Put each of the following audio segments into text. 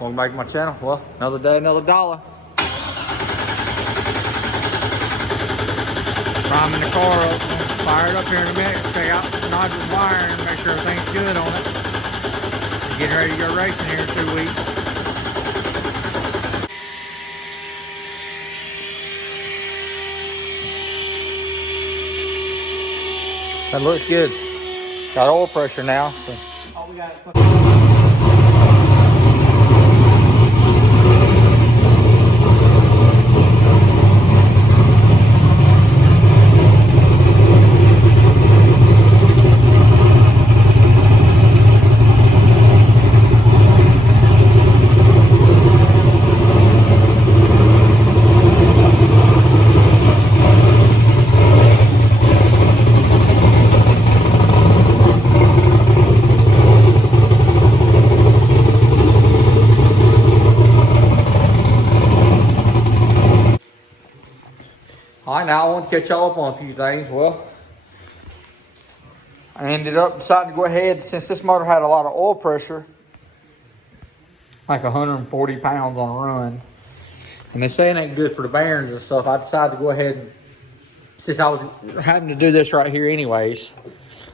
Welcome back to my channel. Well, another day, another dollar. Priming the car up, fire it up here in a minute, check out the nodule wiring, make sure everything's good on it. We're getting ready to go racing here in 2 weeks. That looks good. Got oil pressure now. So. Oh, we got it. All right, now I want to catch y'all up on a few things. Well, I ended up deciding to go ahead, since this motor had a lot of oil pressure, like 140 pounds on a run, and they say it ain't good for the bearings and stuff. I decided to go ahead and, since I was having to do this right here anyways, I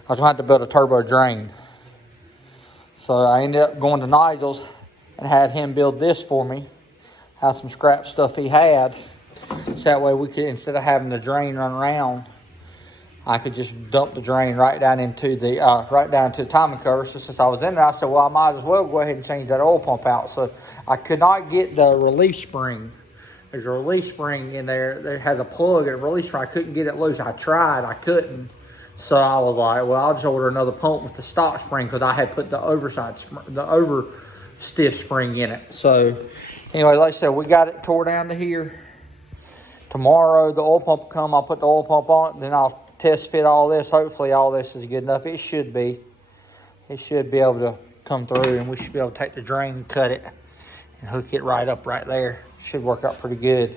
was going to have to build a turbo drain. So I ended up going to Nigel's and had him build this for me. Had some scrap stuff he had. So that way we could, instead of having the drain run around, I could just dump the drain right down into the timing cover. So since I was in there, I said, well, I might as well go ahead and change that oil pump out. So I could not get the release spring. There's a release spring in there. There has a plug and a release spring. I couldn't get it loose. I tried, I couldn't. So I was like, well, I'll just order another pump with the stock spring, because I had put the over stiff spring in it. So anyway, like I said, we got it tore down to here. Tomorrow the oil pump will come. I'll put the oil pump on it. Then I'll test fit all this. Hopefully all this is good enough. It should be. It should be able to come through, and we should be able to take the drain, cut it, and hook it right up right there. Should work out pretty good.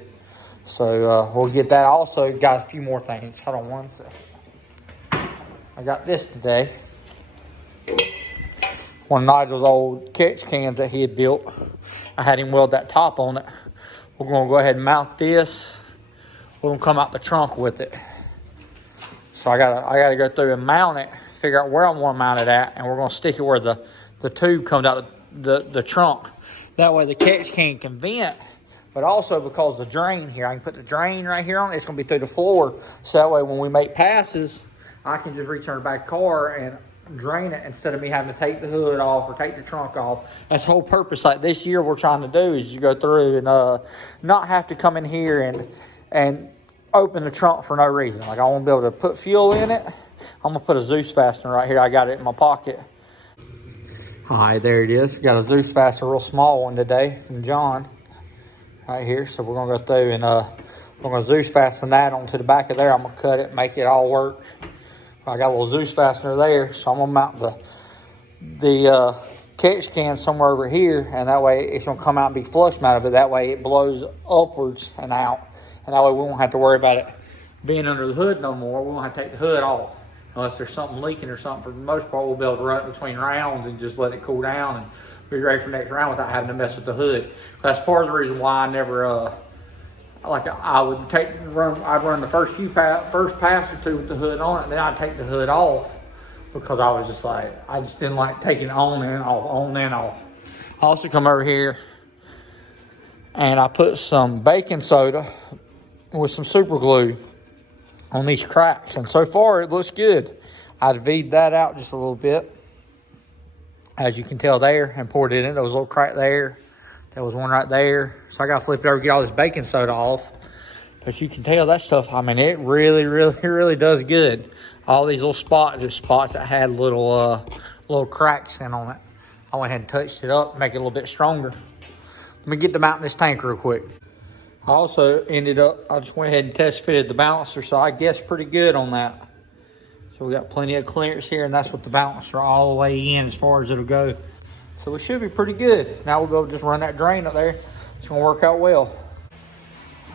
So we'll get that. Also got a few more things. Hold on one second. I got this today. One of Nigel's old catch cans that he had built. I had him weld that top on it. We're going to go ahead and mount this. We're going to come out the trunk with it. So I gotta go through and mount it, figure out where I want to mount it at, and we're going to stick it where the tube comes out the trunk. That way the catch can vent, but also because the drain here, I can put the drain right here on it. It's going to be through the floor, so that way when we make passes, I can just reach on the back car and drain it instead of me having to take the hood off or take the trunk off. That's the whole purpose. Like this year, we're trying to do is you go through and not have to come in here and open the trunk for no reason. Like I want to be able to put fuel in it. I'm gonna put a Zeus fastener right here. I got it in my pocket. All right, there it is. Got a Zeus fastener, a real small one today from John right here. So we're gonna go through and we're gonna Zeus fasten that onto the back of there. I'm gonna cut it, make it all work. I got a little Zeus fastener there, so I'm gonna mount the catch can somewhere over here, and that way it's gonna come out and be flush mounted, but that way it blows upwards and out, and that way we won't have to worry about it being under the hood no more. We won't have to take the hood off unless there's something leaking or something. For the most part, we'll be able to run it between rounds and just let it cool down and be ready for next round without having to mess with the hood. That's part of the reason why I never I'd run the first pass or two with the hood on it, and then I'd take the hood off, because I was just like, I just didn't like taking on and off. I also come over here and I put some baking soda with some super glue on these cracks, and so far it looks good. I'd V'd that out just a little bit, as you can tell there, and poured it in. There was a little crack there. There was one right there. So I got to flip it over, get all this baking soda off. But you can tell that stuff, I mean, it really, really, really does good. All these little spots are spots that had little cracks in on it. I went ahead and touched it up, make it a little bit stronger. Let me get to mounting this tank real quick. I also I just went ahead and test fitted the balancer, so I guess pretty good on that. So we got plenty of clearance here, and that's what the balancer all the way in as far as it'll go. So we should be pretty good. Now we'll be able to just run that drain up there. It's gonna work out well.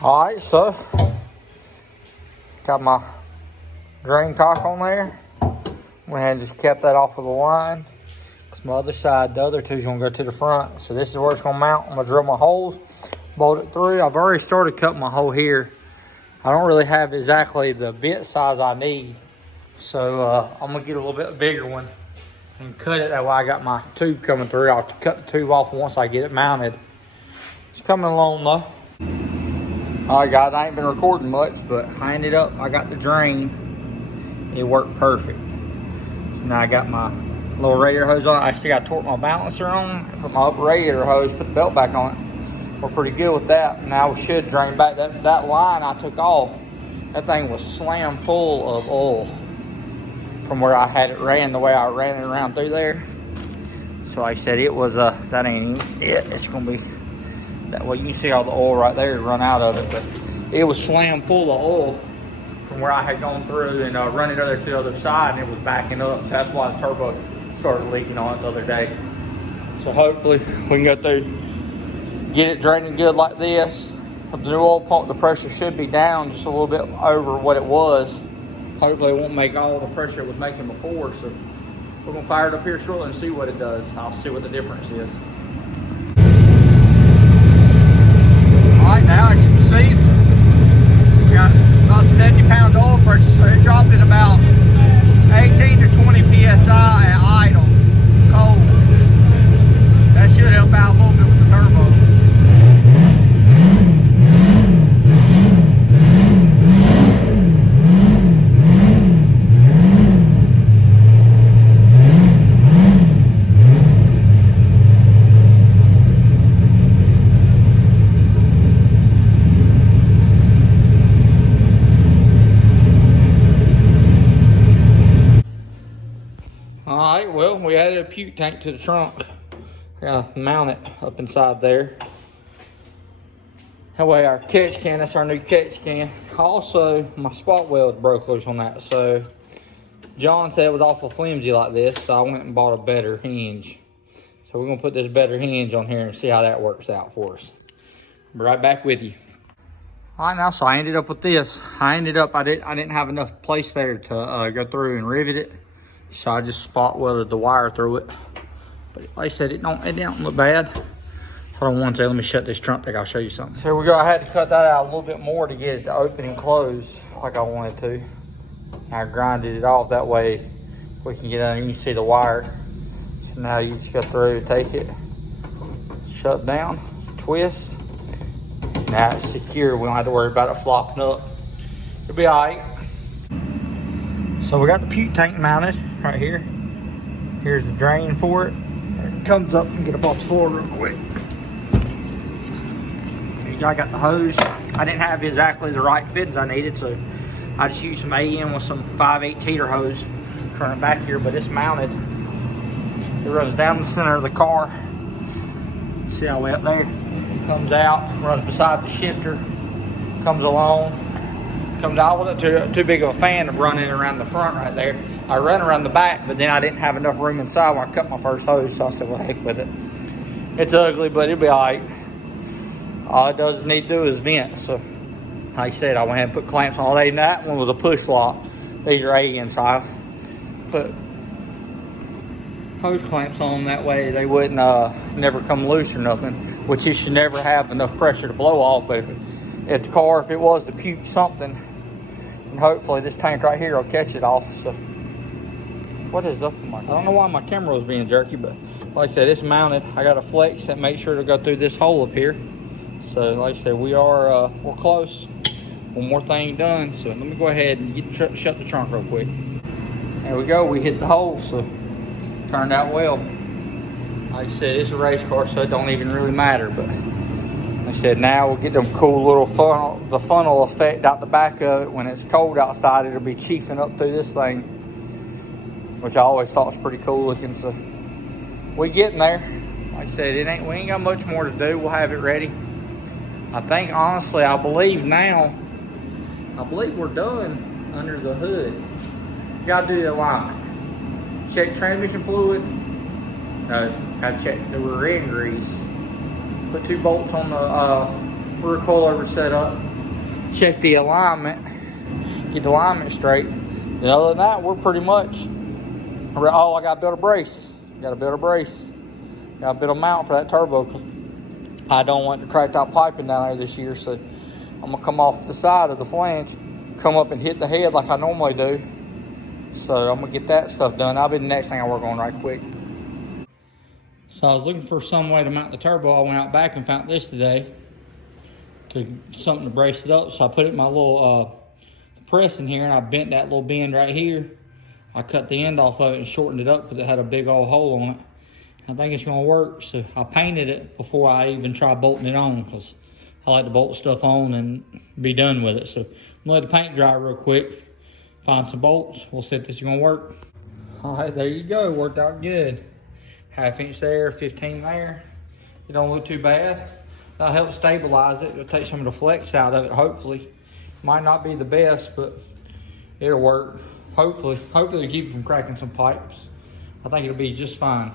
All right, so got my drain cock on there. Went ahead and just kept that off of the line. my other side. The other two's gonna go to the front. So this is where it's gonna mount. I'm gonna drill my holes, bolt it through. I've already started cutting my hole here. I don't really have exactly the bit size I need. So I'm gonna get a little bit bigger one and cut it. That way I got my tube coming through. I'll cut the tube off once I get it mounted. It's coming along though. All right, guys, I ain't been recording much, but I ended up, I got the drain. It worked perfect. So now I got my little radiator hose on it. I still got to torque my balancer on, put my upper radiator hose, put the belt back on it. We're pretty good with that. Now we should drain back. That line I took off, that thing was slam full of oil from where I had it ran, the way I ran it around through there. So like I said, it was, that ain't even it. It's going to be, that way you can see all the oil right there run out of it. But it was slam full of oil from where I had gone through and run it over to the other side, and it was backing up. So that's why the turbo started leaking on it the other day. So hopefully we can go through, get it draining good like this. With the new oil pump, the pressure should be down just a little bit over what it was. Hopefully it won't make all the pressure it was making before. So we're gonna fire it up here shortly and see what it does. I'll see what the difference is. All right, now as you can see, we got about 70 pounds of oil pressure, so it dropped at about 18 to 20 psi at idle, cold. That should help out a little bit with the turbo. Alright, well, we added a puke tank to the trunk. Gotta mount it up inside there. That way our catch can, that's our new catch can. Also, my spot weld broke loose on that. So, John said it was awful flimsy like this, so I went and bought a better hinge. So we're gonna put this better hinge on here and see how that works out for us. I'll be right back with you. Alright, now, so I ended up with this. I didn't have enough place there to go through and rivet it. So I just spot welded the wire through it. But like I said, it don't look bad. Hold on one second, let me shut this trunk thing, I'll show you something. So here we go, I had to cut that out a little bit more to get it to open and close like I wanted to. I grinded it off, that way we can get under and you can see the wire. So now you just go through, take it, shut down, twist. Now it's secure, we don't have to worry about it flopping up. It'll be all right. So we got the puke tank mounted right here. Here's the drain for it. It comes up and get up off the floor real quick. I got the hose. I didn't have exactly the right fittings I needed, so I just used some AN with some 5/8 heater hose. Turn it back here, but it's mounted. It runs down the center of the car. See all the way up there? It comes out, runs beside the shifter, comes along. Comes out. I wasn't too big of a fan of running around the front right there. I run around the back, but then I didn't have enough room inside when I cut my first hose, so I said, well, heck with it. It's ugly, but it'll be all right. All it does need to do is vent. So, like I said, I went ahead and put clamps on all. That one was a push lock. These are AN, so I put hose clamps on that way they wouldn't never come loose or nothing, which it should never have enough pressure to blow off. But if the car, if it was to puke something, and hopefully this tank right here will catch it all. So what is up with I don't know why my camera was being jerky, but like I said, it's mounted. I got a flex that makes sure to go through this hole up here. So like I said, we're close. One more thing done. So let me go ahead and shut the trunk real quick. There we go, we hit the hole, so turned out well. Like I said, it's a race car, so it don't even really matter, but like I said, now we'll get them cool little funnel effect out the back of it. When it's cold outside, it'll be chiefing up through this thing, which I always thought was pretty cool looking. So we getting there. Like I said, we ain't got much more to do. We'll have it ready. I think, honestly, I believe we're done under the hood. Gotta do the alignment. Check transmission fluid. Gotta check the rear end grease. Put 2 bolts on the rear coilover set up. Check the alignment. Get the alignment straight. And other than that, we're pretty much. Oh, I gotta build a brace. Got to build a brace. Got to build a mount for that turbo, because I don't want to crack that piping down there this year. So I'm going to come off the side of the flange, come up and hit the head like I normally do. So I'm going to get that stuff done. That'll be the next thing I work on right quick. So I was looking for some way to mount the turbo. I went out back and found this today, something to brace it up. So I put it in my little press in here, and I bent that little bend right here. I cut the end off of it and shortened it up because it had a big old hole on it. I think it's going to work. So I painted it before I even try bolting it on, because I like to bolt stuff on and be done with it. So I'm going to let the paint dry real quick, find some bolts. We'll see if this is going to work. All right, there you go. Worked out good. 1/2 inch there, 15 there. It don't look too bad. That'll help stabilize it. It'll take some of the flex out of it, hopefully. Might not be the best, but it'll work. Hopefully it'll keep it from cracking some pipes. I think it'll be just fine.